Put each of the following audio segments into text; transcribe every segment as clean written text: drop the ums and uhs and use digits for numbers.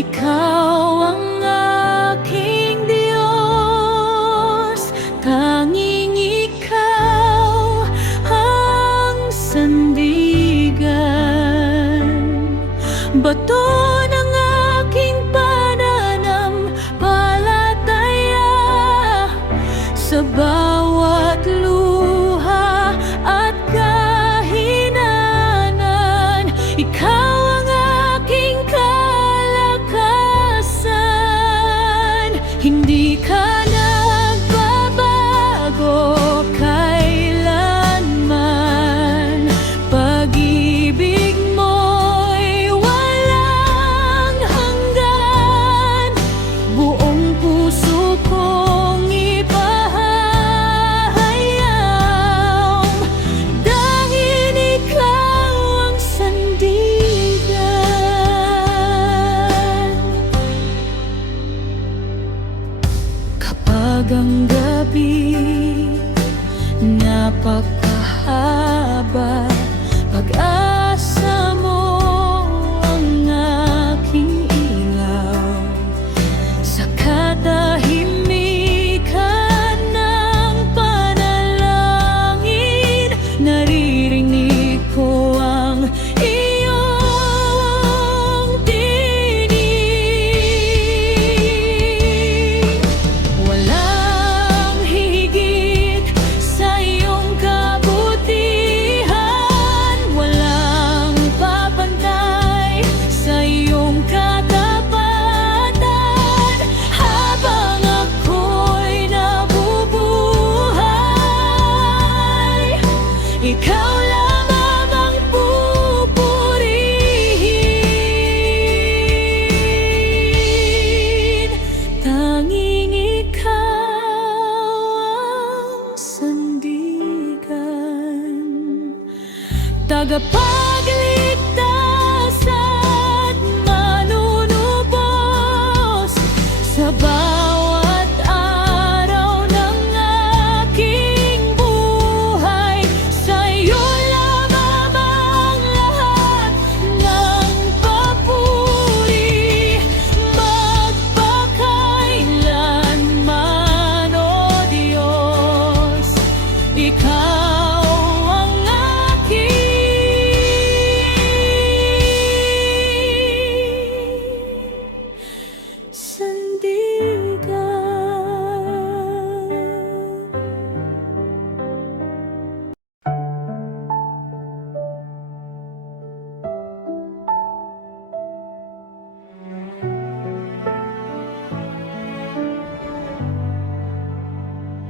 Ikaw ang aking Diyos, tanging Ikaw ang sandigan. Bato ng aking pananampalataya, sa bawat luha at kahinaan. Ikaw ang aking kalakasan. Hindi ka nagbabago kailanman. Pag-ibig mo'y walang hanggan. Buong puso kong ipahayag dahil ikaw ang sandigan. Kapag ang gabi napakahaba, pag-asa mo ang aking ilaw. Sa katahimikan ng panalangin, naririnig ko ang iyong tinig. Walang higit sa iyong kabutihan, walang papantay sa iyong katapatan. Habang ako'y nabubuhay, ikaw lamang ang pupurihin. Tanging ikaw ang sandigan, tagapagligtas at manunubos sa bawat araw ng aking buhay. Sa'yo lamang ang lahat ng papuri, magpakailanman, O Diyos. Ikaw ang aking sandigan.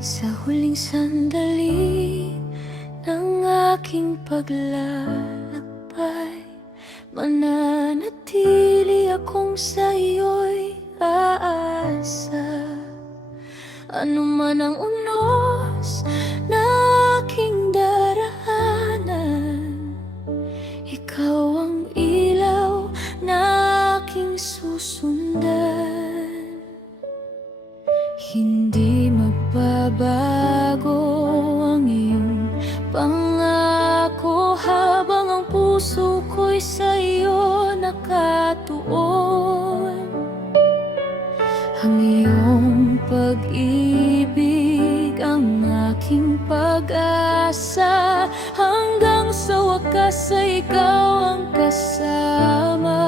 Sa huling sandali ng aking paglalakbay, mananatili akong sa iyo'y aasa. Ano man ang unos na aking daraanan, ikaw ang ilaw na aking susundan. Hindi magbabago ang iyong pangako habang ang puso ko'y sa iyo nakatuon. Ang iyong pag-ibig ang aking pag-asa, hanggang sa wakas ay ikaw ang kasama.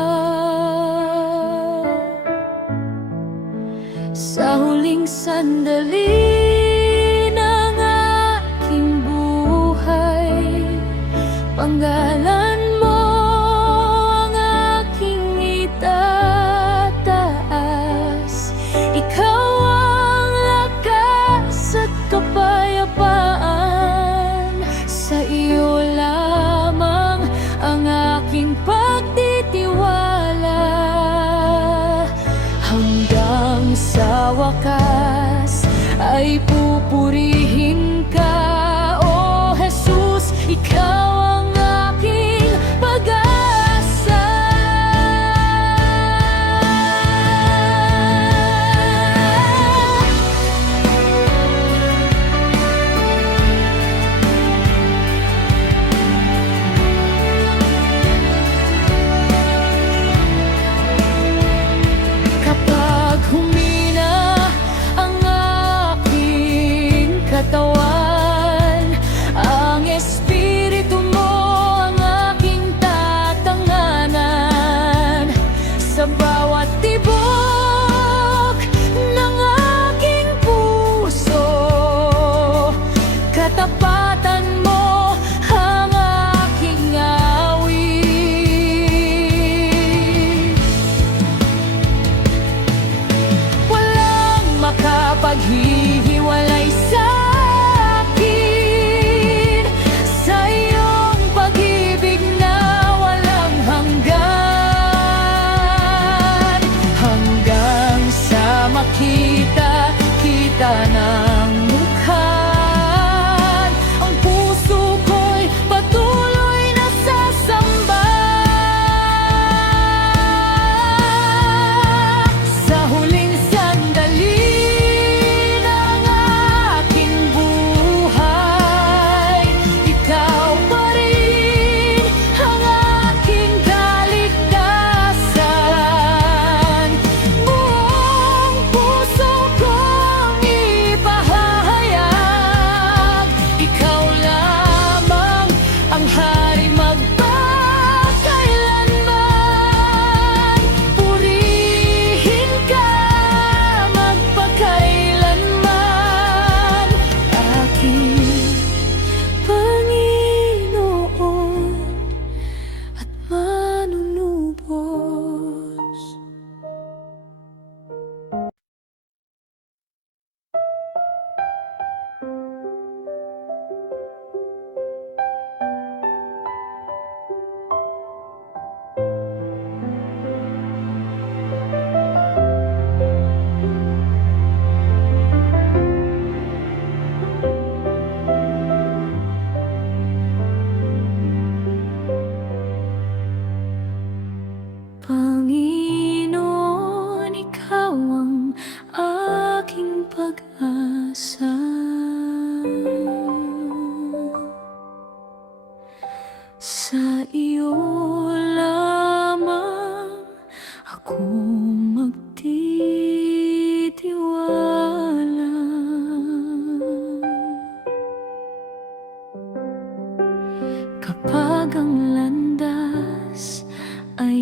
Sa huling sandali ng aking buhay, panggalan mo ang aking itataas. Ikaw ang lakas at kapayapaan, sa iyo lamang ang aking pagtitiwala. Hanggang sa wakas ay pupurihin ka, O Jesus. Ikaw ang aking pag-asa.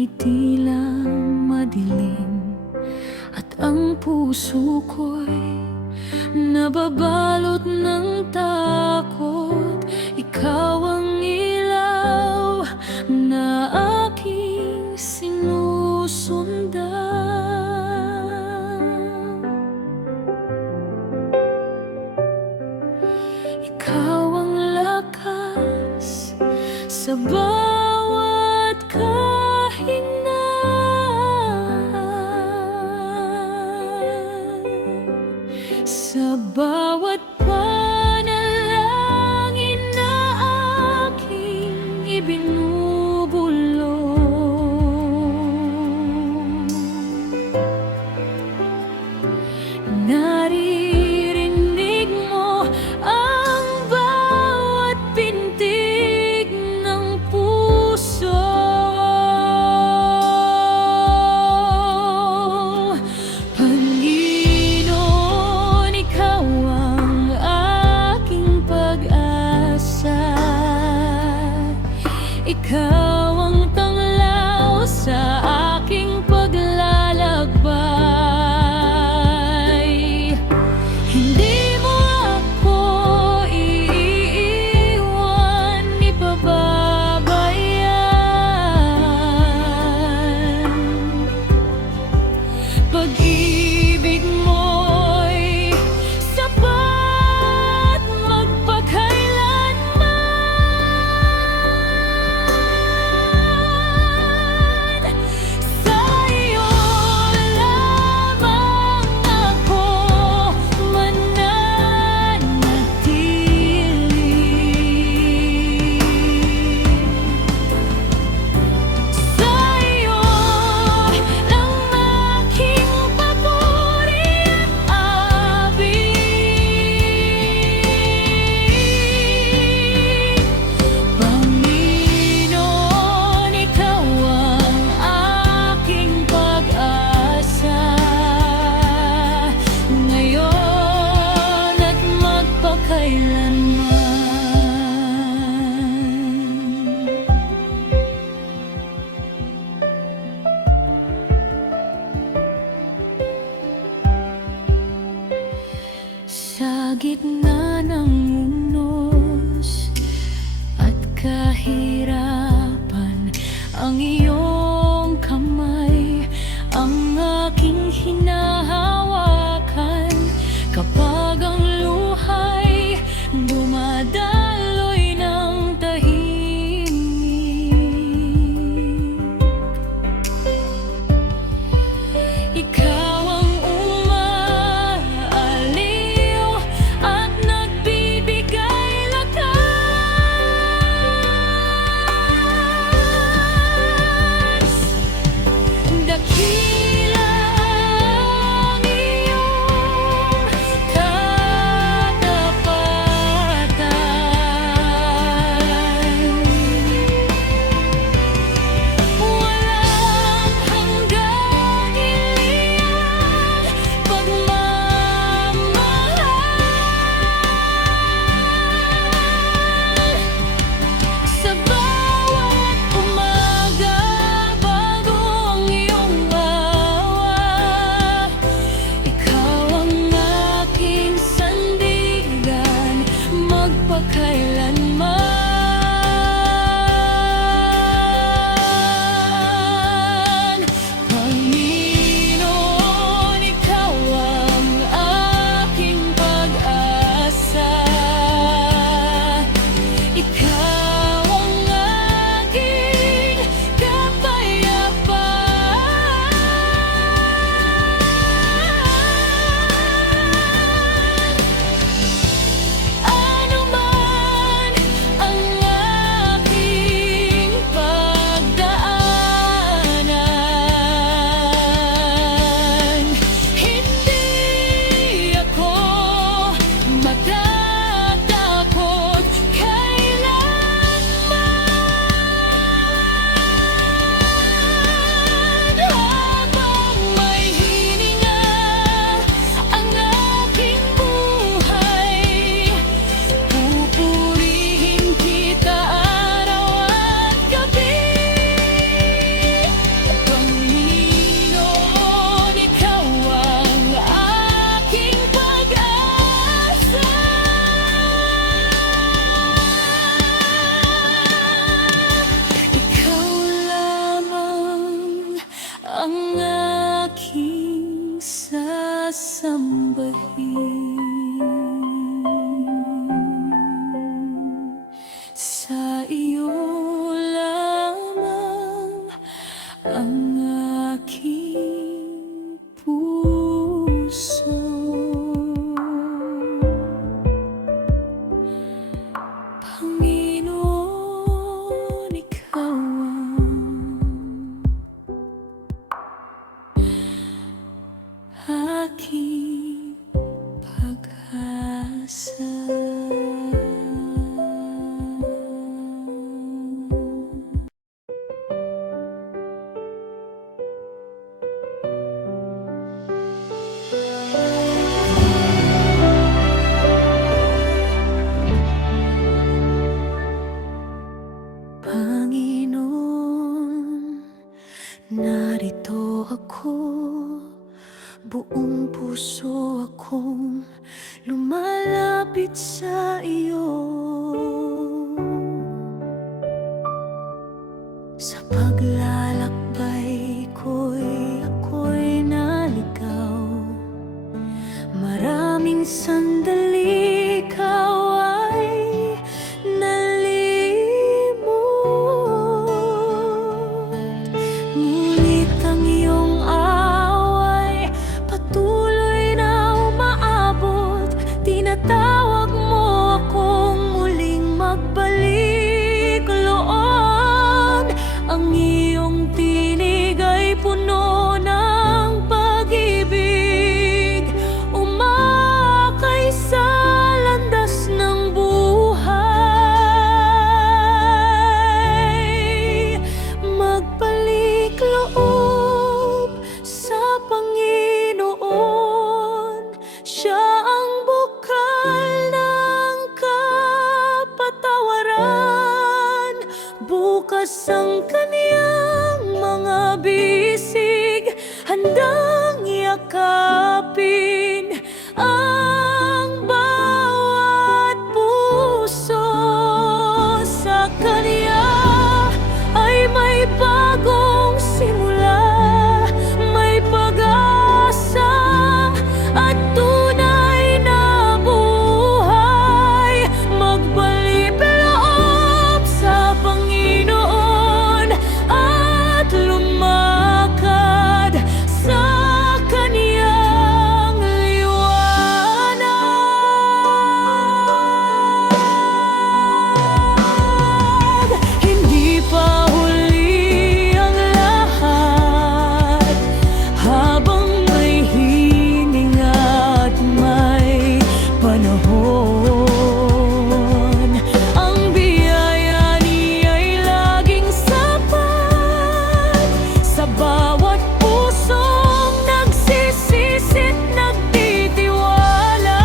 ay tila madilim, at ang puso ko'y nababalot ng takot. Ikaw ang ilaw na aking sinusundan. Ikaw ang lakas sa bawat kahinaan, sa bawat panalangin na aking ibinubulong. Naririnig mo ang bawat pintig ng puso. Panginoon, Ikaw ang aking pag-asa. Ikaw ang tanglaw sa aking paglalakbay. Hindi mo ako iiwan, ipababayaan. Pag-ibig mo'y sapat magpakailanman. Sa iyo lamang ako mananatili. Sa iyo lang aking papuri at abig. Panginoon, Ikaw ang aking pag-asa, ngayon at magpakailanman. Sa gitna ng unos at kahirapan, ang iyong kamay ang aking hinahawakan. Kapag ang luha'y dumadaloy ng tahimik, Ikaw ang umaaliw at nagbibigay lakas. ang aking puso. Panginoon, ikaw ang aking pag-asa. Panginoon, narito ako, buong puso akong lumalapit sa iyo. Sa paglalakbay ako'y naligaw. Maraming sandali ikaw ay nalimot. Ngunit ang iyong away patuloy na umaabot. Tinatawag mo akong muling magbalik loob. Ang iyong tinig ay puno ng pag-ibig, umakay sa landas ng buhay. Magbalik loob sa Panginoon, Siya ang bukal ng kapatawaran. Bukas ang kaniyang mga bisig, handang yakapin ang bawat puso. Sa Kaniya ay may bagong simula, may pag-asa at tunay na buhay. Magbalik loob sa Panginoon at lumakad sa Kaniyang liwanag. Hindi pa huli ang lahat, habang may hininga at may panahon. Ang biyaya niya'y laging sapat sa bawat pusong nagsisisit, nagtitiwala.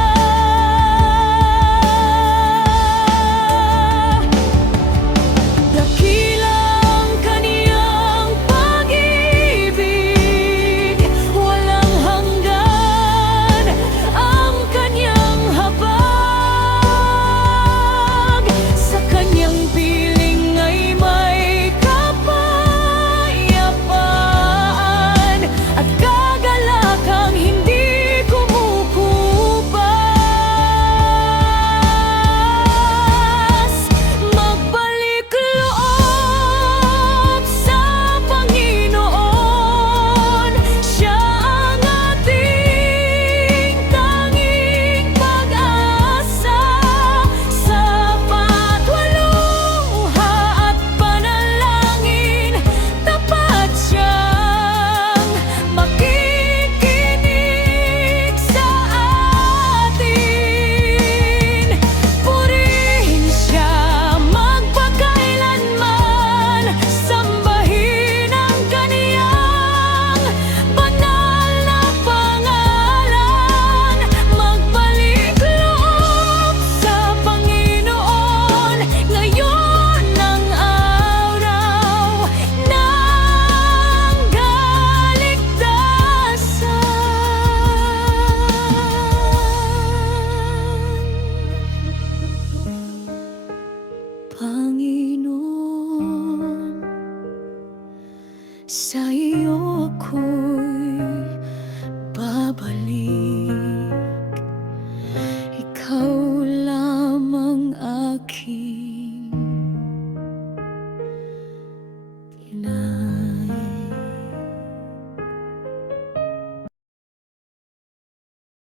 Dakila ang kaniyang pag-ibig, walang hanggan ang kaniyang habag. Sa kaniyang piling ay may kapayapaan at kagalakang hindi kumukupas. Magbalik loob sa Panginoon, Siya ang ating tanging pag-asa. Sapat, waluha at panalangin, tapat siyang makikinig sa atin. Purihin siya magpakailanman, sambahin ang kaniyang banal na pangalan. Magbalik loob sa Panginoon, ngayon ang araw ng kaligtasan. Panginoon, sa iyo ako'y babalik. Ikaw lamang aking